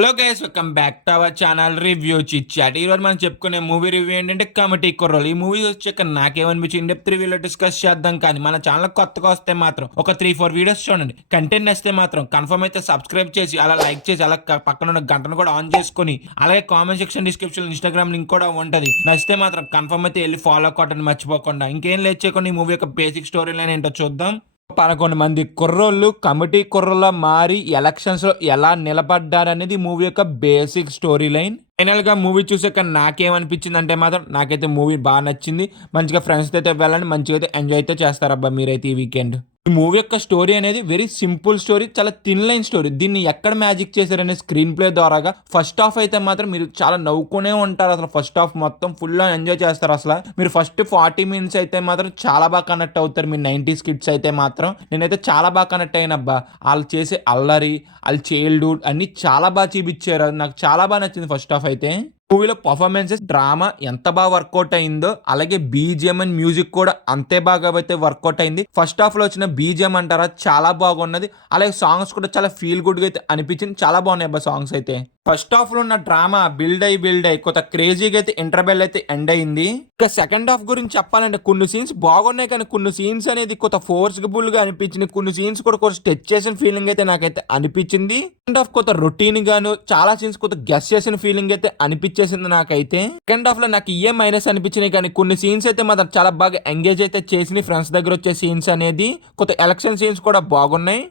Hello guys, welcome back to our channel review chit chat. ఈ రోజు మనం చెప్పుకునే మూవీ రివ్యూ ఏంటంటే కమిటీ కుర్రోలు. ఈ మూవీ వచ్చాక నాకేమనిపించి ఇన్ డెప్త్ రివ్యూలో డిస్కస్ చేద్దాం. కానీ మన ఛానల్ కొత్తగా వస్తే మాత్రం ఒక 3-4 వీడియోస్ చూడండి. కంటెంట్ నచ్చితే మాత్రం కన్ఫర్మ్ అయితే సబ్స్క్రైబ్ చేసి అలా లైక్ చేసి అలా పక్కన ఉన్న గంటను కూడా ఆన్ చేసుకుని అలాగే comment section description Instagram link కూడా ఉంటుంది. నచ్చితే మాత్రం కన్ఫర్మ్ అయితే వెళ్ళి ఫాలో కొట్టండి మర్చిపోకుండా. ఇంకేం లేట్ చేయకుండా ఈ మూవీ యొక్క బేసిక్ స్టోరీ లైన్ ఏంటో చూద్దాం. 11 మంది కుర్రోళ్ళు కమిటీ కుర్రోళ్ళ మారి ఎలక్షన్స్ లో ఎలా నిలబడ్డారనేది మూవీ యొక్క బేసిక్ స్టోరీ లైన్. ఫైనల్ గా మూవీ చూసాక నాకేమనిపించింది అంటే మాత్రం నాకైతే మూవీ బాగా నచ్చింది. మంచిగా ఫ్రెండ్స్ అయితే వెళ్ళండి, మంచిగా అయితే ఎంజాయ్ అయితే చేస్తారబ్బా మీరైతే ఈ వీకెండ్. ఈ మూవీ యొక్క స్టోరీ అనేది వెరీ సింపుల్ స్టోరీ, చాలా థిన్ లైన్ స్టోరీ. దీన్ని ఎక్కడ మ్యాజిక్ చేశారనే స్క్రీన్ ప్లే ద్వారాగా ఫస్ట్ హాఫ్ అయితే మాత్రం మీరు చాలా నవ్వుకునే ఉంటారు. అసలు ఫస్ట్ హాఫ్ మొత్తం ఫుల్ ఎంజాయ్ చేస్తారు. అసలు మీరు ఫస్ట్ 40 మినిట్స్ అయితే మాత్రం చాలా బాగా కనెక్ట్ అవుతారు. మీ 90s కిడ్స్ అయితే మాత్రం నేనైతే చాలా బాగా కనెక్ట్ అయినబ్బా. వాళ్ళు చేసే అల్లరి, వాళ్ళు చైల్డ్హుడ్ అన్ని చాలా బాగా చూపించారు. నాకు చాలా బాగా నచ్చింది ఫస్ట్ హాఫ్ అయితే. మూవీలో పర్ఫార్మెన్సెస్, డ్రామా ఎంత బాగా వర్కౌట్ అయిందో అలాగే బీజిఎం అండ్ మ్యూజిక్ కూడా అంతే బాగా అయితే వర్కౌట్ అయింది. ఫస్ట్ హాఫ్ లో వచ్చిన బీజిఎం అంటారా చాలా బాగున్నది. అలాగే సాంగ్స్ కూడా చాలా ఫీల్ గుడ్ గా అయితే అనిపించింది. చాలా బాగున్నాయి అబ్బా సాంగ్స్ అయితే. ఫస్ట్ హాఫ్ లో ఉన్న డ్రామా బిల్డ్ అయ్యి కొత్త క్రేజీగా అయితే ఇంటర్వెల్ అయితే ఎండ్ అయింది. ఇక సెకండ్ హాఫ్ గురించి చెప్పాలంటే కొన్ని సీన్స్ బాగున్నాయి, కానీ కొన్ని సీన్స్ అనేది కొత్త ఫోర్స్ఫుల్ గా అనిపించింది. కొన్ని సీన్స్ కూడా కొంచెం టచ్ చేసిన ఫీలింగ్ అయితే నాకైతే అనిపించింది. సెకండ్ హాఫ్ కొత్త రొటీన్ గాను చాలా సీన్స్ కొత్త గెస్ చేసిన ఫీలింగ్ అయితే అనిపించేసింది నాకైతే. సెకండ్ హాఫ్ లో నాకు ఏ మైనస్ అనిపించినాయి, కానీ కొన్ని సీన్స్ అయితే మాత్రం చాలా బాగా ఎంగేజ్ అయితే చేసి ఫ్రెండ్స్ దగ్గర వచ్చే సీన్స్ అనేది కొత్త ఎలక్షన్ సీన్స్ కూడా బాగున్నాయి.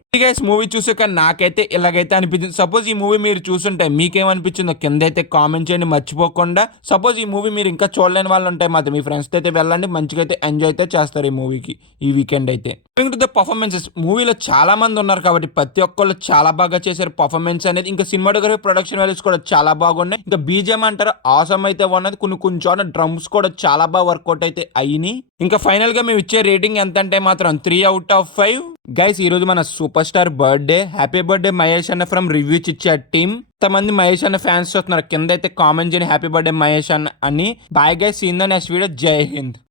మూవీ చూసాక నాకైతే ఇలాగైతే అనిపించింది. సపోజ్ ఈ మూవీ మీరు చూసుంటే మీకేమనిపించిందో కింద అయితే కామెంట్ చేయండి మర్చిపోకుండా. సపోజ్ ఈ మూవీ మీరు ఇంకా చూడలేని వాళ్ళు ఉంటే మాత్రం మీ ఫ్రెండ్స్ అయితే వెళ్ళండి, మంచిగా అయితే ఎంజాయ్ అయితే చేస్తారు ఈ మూవీకి ఈ వీకెండ్ అయితే. టు ద పర్ఫార్మెన్సెస్, మూవీలో చాలా మంది ఉన్నారు కాబట్టి ప్రతి ఒక్కళ్ళు చాలా బాగా చేశారు పర్ఫార్మెన్స్ అనేది. ఇంకా సినిమాటోగ్రఫీ, ప్రొడక్షన్ వాల్యూస్ కూడా చాలా బాగున్నాయి. ఇంకా బీజిఎం అంటారు ఆసమ్ అయితే ఉన్నది. కొన్ని చోట్ల డ్రమ్స్ కూడా చాలా బాగా వర్కౌట్ అయితే అయినాయి. ఇంకా ఫైనల్ గా మేము ఇచ్చే రేటింగ్ ఎంత అంటే మాత్రం 3/5. గైస్, ఈ రోజు మన super star birthday. Happy birthday Mahesh అన్న from review chit chat team. కొంతమంది మహేష్ అన్న ఫ్యాన్స్ చూస్తున్నారు, కింద అయితే కామెంట్ చేయండి హ్యాపీ బర్త్డే మహేష్ అన్న అని. Bye guys, see in the next video. Jai Hind.